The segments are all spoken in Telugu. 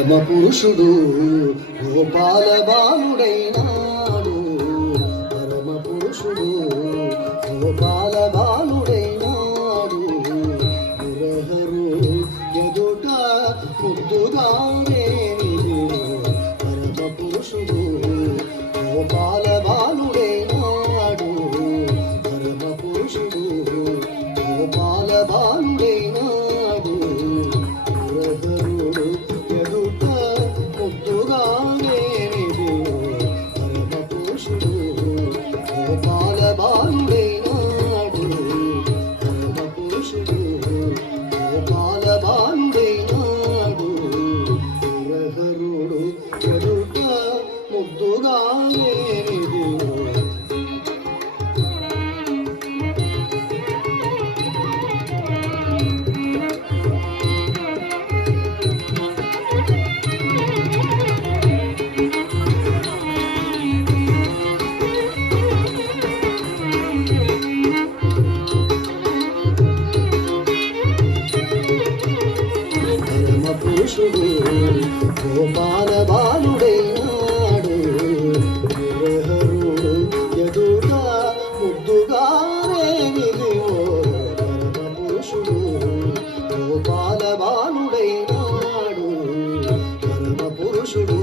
పరమ పురుషుడు గోపాల బాలుడైనాడు. పరమ పురుషుడు గోపాల బాలుడైనాడు. మురహరు ఎదుట ముద్దుగానే పరమ పురుషుడు గోపాల బాలుడైనాడు. పరమ పురుషుడు గోపాల బాలుడైనాడు. మురహరుడు ఎదుట ముద్దుగానే పరమ పురుషుడు గోపాల బాలుడైనాడు. పరమ పురుషుడు గోపాల బాలుడైనాడు. మురహరుడు ఎదుట ముద్దుగానే పురుషుడు గోపాల బాలుడైనాడు. మురహరుడు ఎదుట ముద్దుగానే పరమ పురుషుడు గోపాల బాలుడైనాడు. పరమ పురుషుడు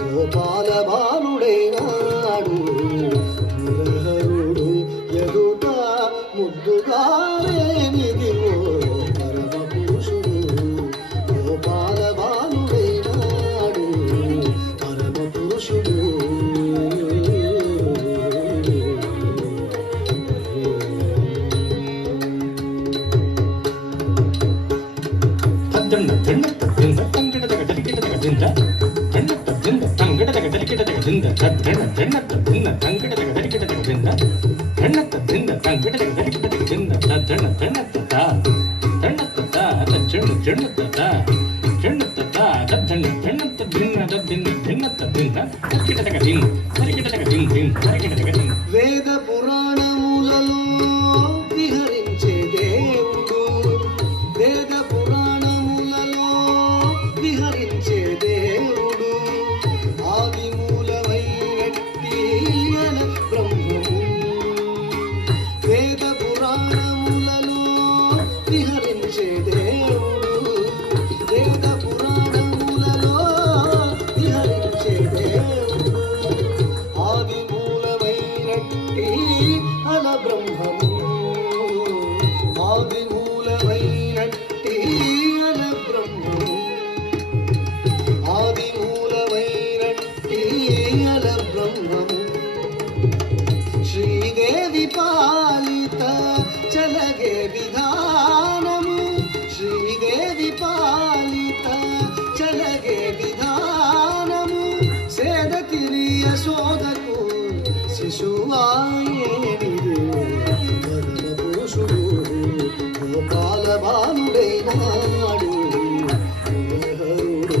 గోపాల బాలుడైనాడు. మురహరుడు ఎదుట ముద్దుగానే వేద పురాణములలో విహరించే దేవుడు. వేద పురాణములలో విహరించే దేవుడు. ఆది మూలమైనట్టి బ్రహ్మము. వేద పురాణములలో విహరించే దేవుడు. వేద పురాణములలో విహరించే దేవుడు. ఆది మూలమైనట్టి అల బ్రహ్మము. ఆది మూలమైనట్టి అల బ్రహ్మము. ఆది మూలమైనట్టి అల బ్రహ్మము. శ్రీదేవి పాలిత చలగే విధానము. శ్రీదేవి పాలిత చలగే విధానము. సేద తిరియ సోదకు శిశువాయేనిది. పరమ పురుషుడు గోపాల బాలుడైనాడు. మురహరుడు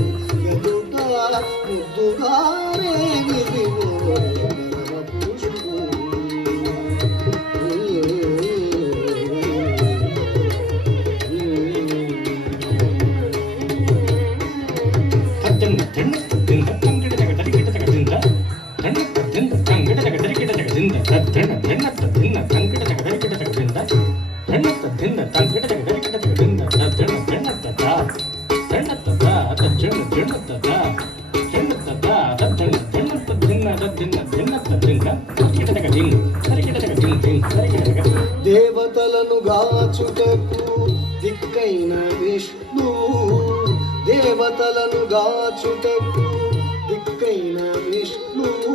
ఎదుట ముద్దుగానే పరమ పురుషుడు. దేవతలను గాచుటకు దిక్కైన విష్ణువు. దేవతలను గాచుటకు దిక్కైన విష్ణువు.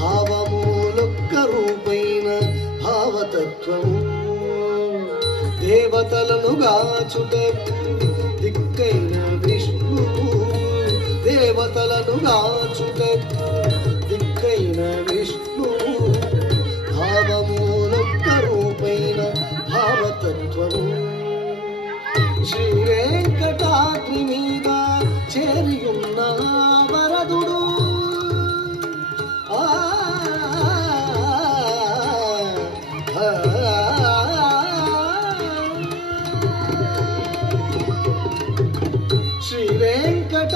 భావములొక్క రూపైన భావతత్వము. దేవతలను గాచుటకు దిక్కైన విష్ణువు. దేవతలను గాచుటకు దిక్కైన విష్ణువు. భావములొక్క రూపైన భావతత్వము. శ్రీ వెంకటాద్రి మీద చేరియున్న వరదుడు. శ్రీ వెంకట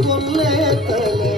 కొల్లే తల